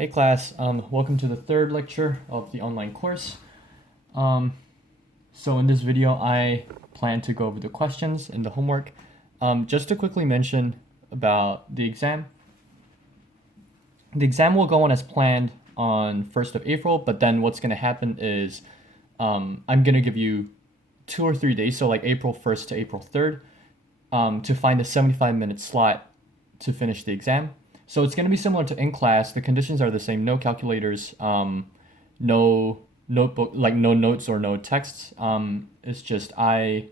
Hey class, welcome to the third lecture of the online course. So in this video, I plan to go over the questions in the homework. Just to quickly mention about the exam. The exam will go on as planned on 1st of April, but then what's going to happen is I'm going to give you 2 or 3 days, so like April 1st to April 3rd, to find a 75-minute slot to finish the exam. So it's going to be similar to in class. The conditions are the same: no calculators, no notebook, like no notes or no texts. It's just I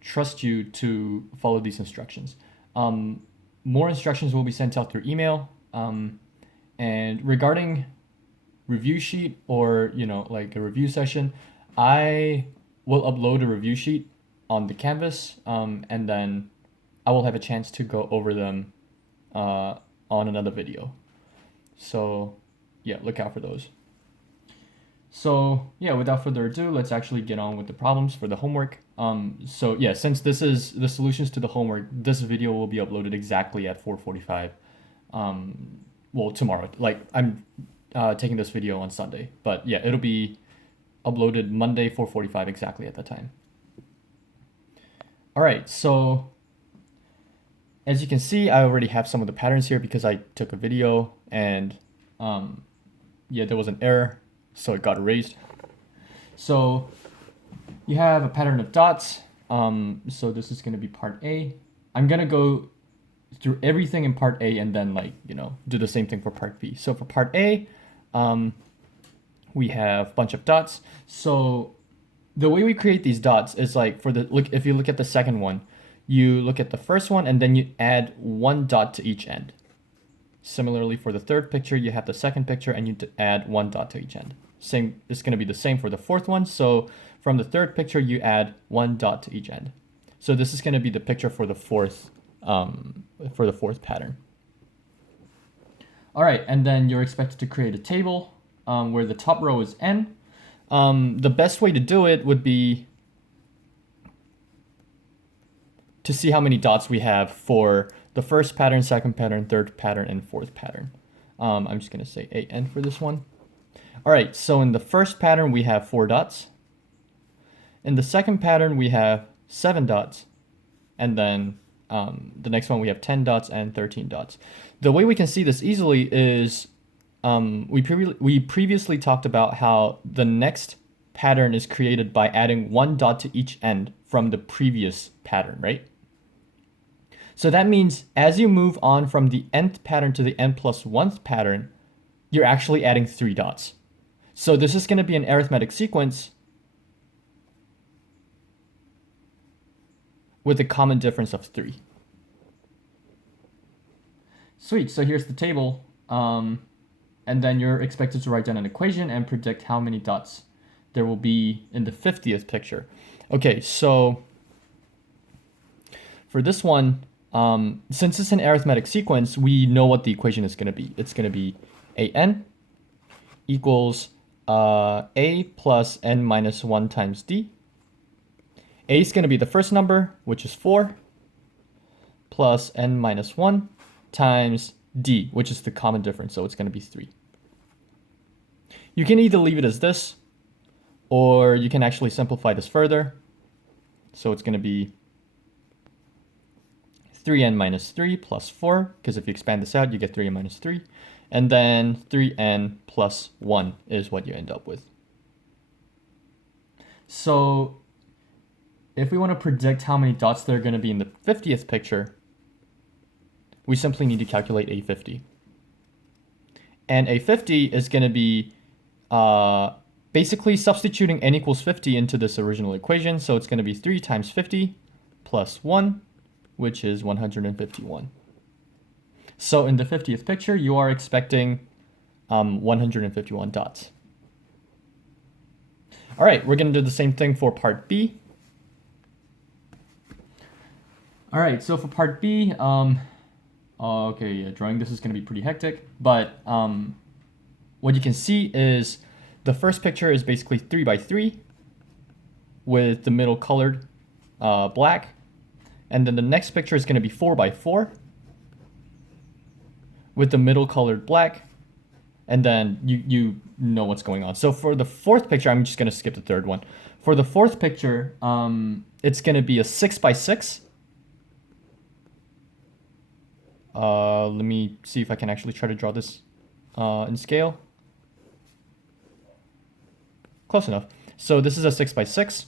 trust you to follow these instructions. More instructions will be sent out through email. And regarding review sheet or like a review session, I will upload a review sheet on the Canvas, and then I will have a chance to go over them on another video. So yeah, look out for those. So yeah, without further ado, let's actually get on with the problems for the homework. So yeah, since this is the solutions to the homework, this video will be uploaded exactly at 4:45. Well, tomorrow. Like I'm taking this video on Sunday, but yeah, it'll be uploaded Monday 4:45 exactly at that time. All right, so as you can see, I already have some of the patterns here because I took a video and yeah, there was an error, so it got erased. So you have a pattern of dots. So this is going to be part A. I'm going to go through everything in part A and then do the same thing for part B. So for part A, we have a bunch of dots. So the way we create these dots is like if you look at the second one, you look at the first one and then you add one dot to each end. Similarly, for the third picture, you have the second picture and you add one dot to each end. Same, it's going to be the same for the fourth one. So from the third picture, you add one dot to each end. So this is going to be the picture for the fourth pattern. All right, and then you're expected to create a table where the top row is n. The best way to do it would be to see how many dots we have for the first pattern, second pattern, third pattern, and fourth pattern. I'm just going to say AN for this one. All right, so in the first pattern, we have 4 dots. In the second pattern, we have 7 dots. And then the next one, we have 10 dots and 13 dots. The way we can see this easily is we previously talked about how the next pattern is created by adding 1 dot to each end from the previous pattern, right? So that means as you move on from the nth pattern to the n+1th pattern, you're actually adding 3 dots. So this is going to be an arithmetic sequence with a common difference of 3. Sweet, so here's the table. And then you're expected to write down an equation and predict how many dots there will be in the 50th picture. Okay, so for this one, since it's an arithmetic sequence, we know what the equation is going to be. It's going to be an equals a plus n minus 1 times d. A is going to be the first number, which is 4, plus n minus 1 times d, which is the common difference, so it's going to be 3. You can either leave it as this, or you can actually simplify this further. So it's going to be 3n minus 3 plus 4, because if you expand this out, you get 3n minus 3. And then 3n plus 1 is what you end up with. So if we want to predict how many dots there are going to be in the 50th picture, we simply need to calculate A50. And A50 is going to be basically substituting n equals 50 into this original equation. So it's going to be 3 times 50 plus 1, which is 151. So in the 50th picture, you are expecting 151 dots. All right, we're going to do the same thing for part B. All right, so for part B, okay, yeah, drawing this is going to be pretty hectic, but what you can see is the first picture is basically 3 by 3 with the middle colored black. And then the next picture is going to be 4 by 4 with the middle colored black. and then you know what's going on. So for the fourth picture, I'm just gonna skip the third one. For the fourth picture, it's gonna be a 6x6. Let me see if I can actually try to draw this in scale. Close enough. So this is a 6x6,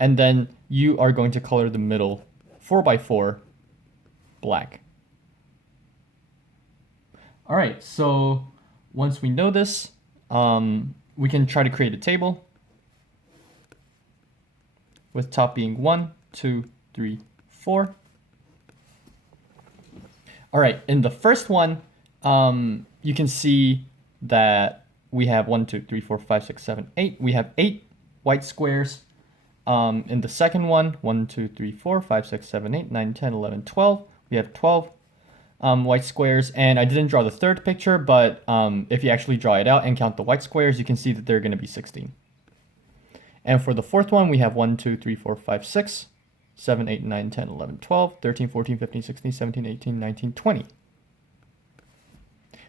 and then you are going to color the middle 4x4 black. All right, so once we know this, we can try to create a table with top being 1, 2, 3, 4. All right, in the first one, you can see that we have 1, 2, 3, 4, 5, 6, 7, 8. We have 8 white squares. In the second one, 1, 2, 3, 4, 5, 6, 7, 8, 9, 10, 11, 12. We have 12 white squares. And I didn't draw the third picture, but if you actually draw it out and count the white squares, you can see that they're going to be 16. And for the fourth one, we have 1, 2, 3, 4, 5, 6, 7, 8, 9, 10, 11, 12, 13, 14, 15, 16, 17, 18, 19, 20.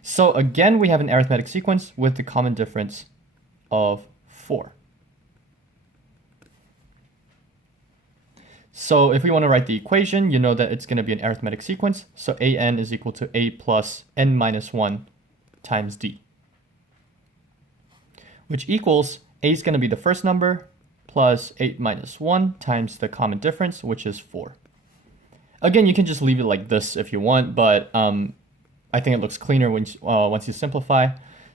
So again, we have an arithmetic sequence with the common difference of 4. So if we want to write the equation, you know that it's going to be an arithmetic sequence. So an is equal to a plus n minus 1 times d, which equals a is going to be the first number plus 8 minus 1 times the common difference, which is 4. Again, you can just leave it like this if you want, but I think it looks cleaner once you simplify.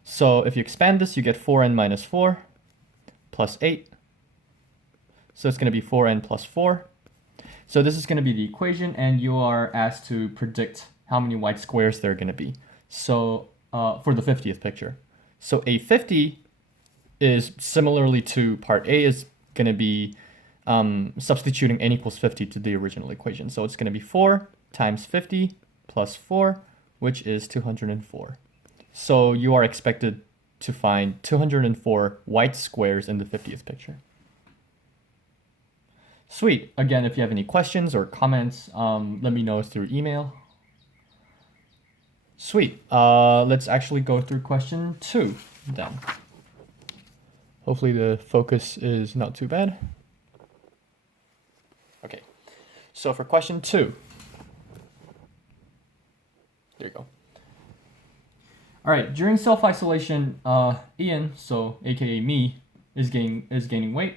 So if you expand this, you get 4n minus 4 plus 8. So it's going to be 4n plus 4. So this is going to be the equation, and you are asked to predict how many white squares there are going to be. So for the 50th picture. So A50 is similarly to part A is going to be substituting n equals 50 to the original equation. So it's going to be 4 times 50 plus 4, which is 204. So you are expected to find 204 white squares in the 50th picture. Sweet. Again, if you have any questions or comments, let me know through email. Sweet. Let's actually go through question 2 then. Hopefully the focus is not too bad. Okay. So for question 2. There you go. All right. During self-isolation, Ian, so aka me, is gaining weight.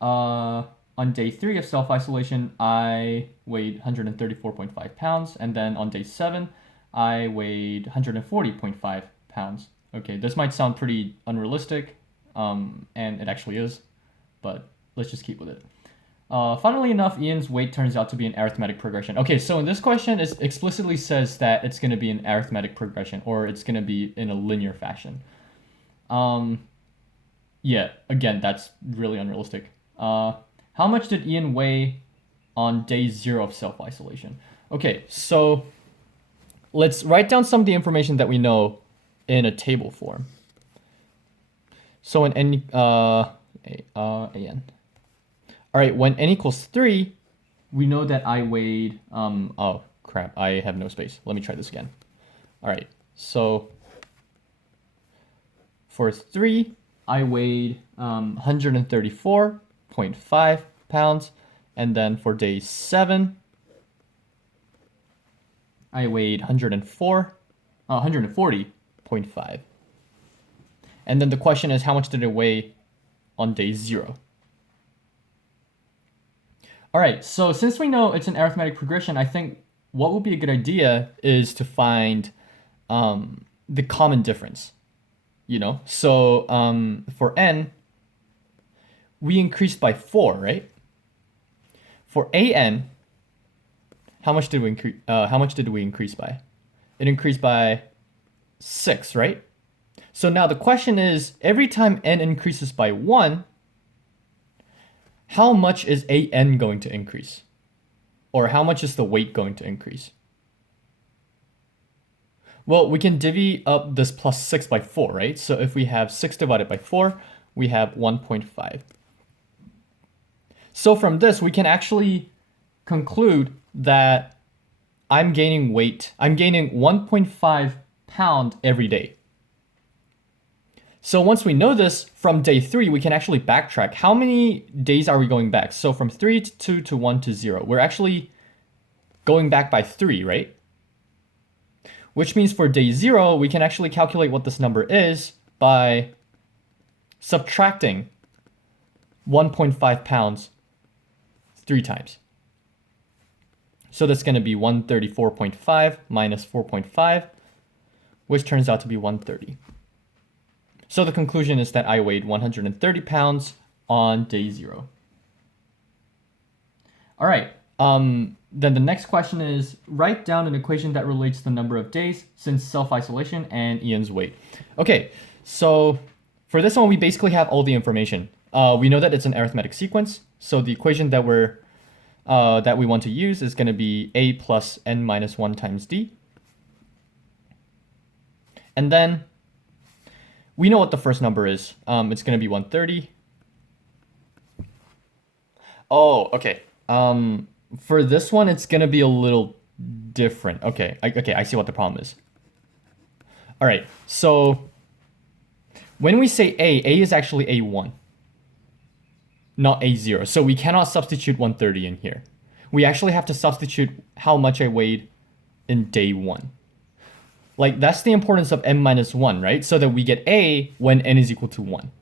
On day 3 of self-isolation, I weighed 134.5 pounds, and then on day 7, I weighed 140.5 pounds. Okay, this might sound pretty unrealistic, and it actually is, but let's just keep with it. Funnily enough, Ian's weight turns out to be an arithmetic progression. Okay, so in this question, it explicitly says that it's going to be an arithmetic progression, or it's going to be in a linear fashion. Yeah, again, that's really unrealistic. How much did Ian weigh on day 0 of self-isolation? Okay, so let's write down some of the information that we know in a table form. So in n, an. All right, when n equals 3, we know that I weighed, oh crap, I have no space. Let me try this again. All right, so for 3, I weighed 134.5 pounds, and then for day 7, I weighed 140.5. And then the question is, how much did it weigh on day 0? All right, so since we know it's an arithmetic progression, I think what would be a good idea is to find the common difference, you know? So for n, we increased by 4, right? For an, how much did we increase by? It increased by 6, right? So now the question is, every time n increases by 1, how much is an going to increase? Or how much is the weight going to increase? Well, we can divvy up this plus 6 by 4, right? So if we have 6 divided by 4, we have 1.5. So from this, we can actually conclude that I'm gaining weight. I'm gaining 1.5 pound every day. So once we know this, from day 3, we can actually backtrack. How many days are we going back? So from 3 to 2 to 1 to 0. We're actually going back by 3, right? Which means for day 0, we can actually calculate what this number is by subtracting 1.5 pounds 3 times. So that's going to be 134.5 minus 4.5, which turns out to be 130. So the conclusion is that I weighed 130 pounds on day 0. All right. Then the next question is, write down an equation that relates the number of days since self-isolation and Ian's weight. Okay, so for this one, we basically have all the information. We know that it's an arithmetic sequence. So the equation that we want to use is going to be a plus n minus 1 times d. And then we know what the first number is. It's going to be 130. Oh, okay. For this one, it's going to be a little different. Okay, I see what the problem is. All right, so when we say A is actually A1, not A0. So we cannot substitute 130 in here. We actually have to substitute how much I weighed in day 1. Like, that's the importance of n minus 1, right? So that we get A when n is equal to 1.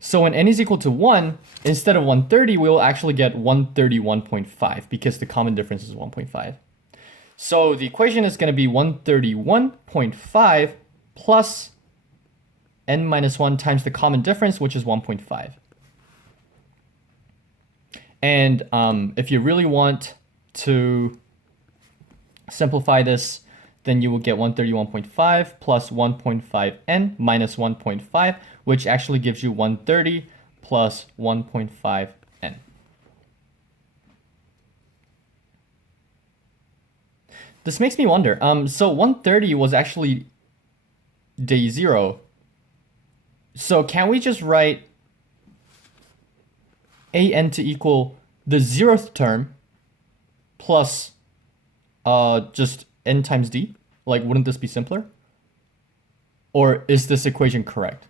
So when n is equal to 1, instead of 130, we will actually get 131.5 because the common difference is 1.5. So the equation is going to be 131.5 plus n minus 1 times the common difference, which is 1.5. And if you really want to simplify this, then you will get 131.5 plus 1.5n minus 1.5, which actually gives you 130 plus 1.5n. This makes me wonder. So 130 was actually day 0. So can we just write an to equal the 0th term plus just n times d? Like, wouldn't this be simpler? Or is this equation correct?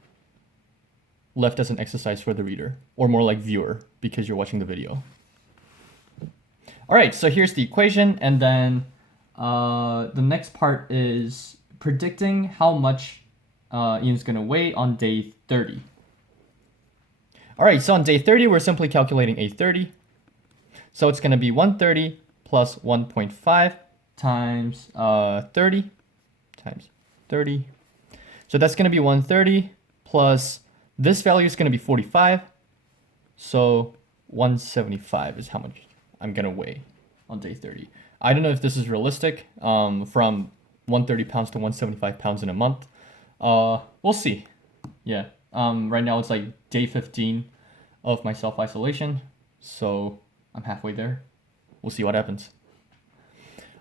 Left as an exercise for the reader, or more like viewer, because you're watching the video. All right, so here's the equation, and then the next part is predicting how much Ian's gonna weigh on day 30. All right, so on day 30, we're simply calculating A30. So it's gonna be 130 plus 1.5 times 30 times 30. So that's going to be 130 plus this value is going to be 45. So 175 is how much I'm going to weigh on day 30. I don't know if this is realistic, from 130 pounds to 175 pounds in a month. We'll see. Yeah. Right now it's like day 15 of my self-isolation. So I'm halfway there. We'll see what happens.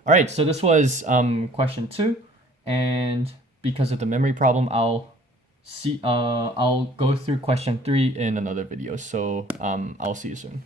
All right, so this was question 2, and because of the memory problem, I'll go through question 3 in another video. So I'll see you soon.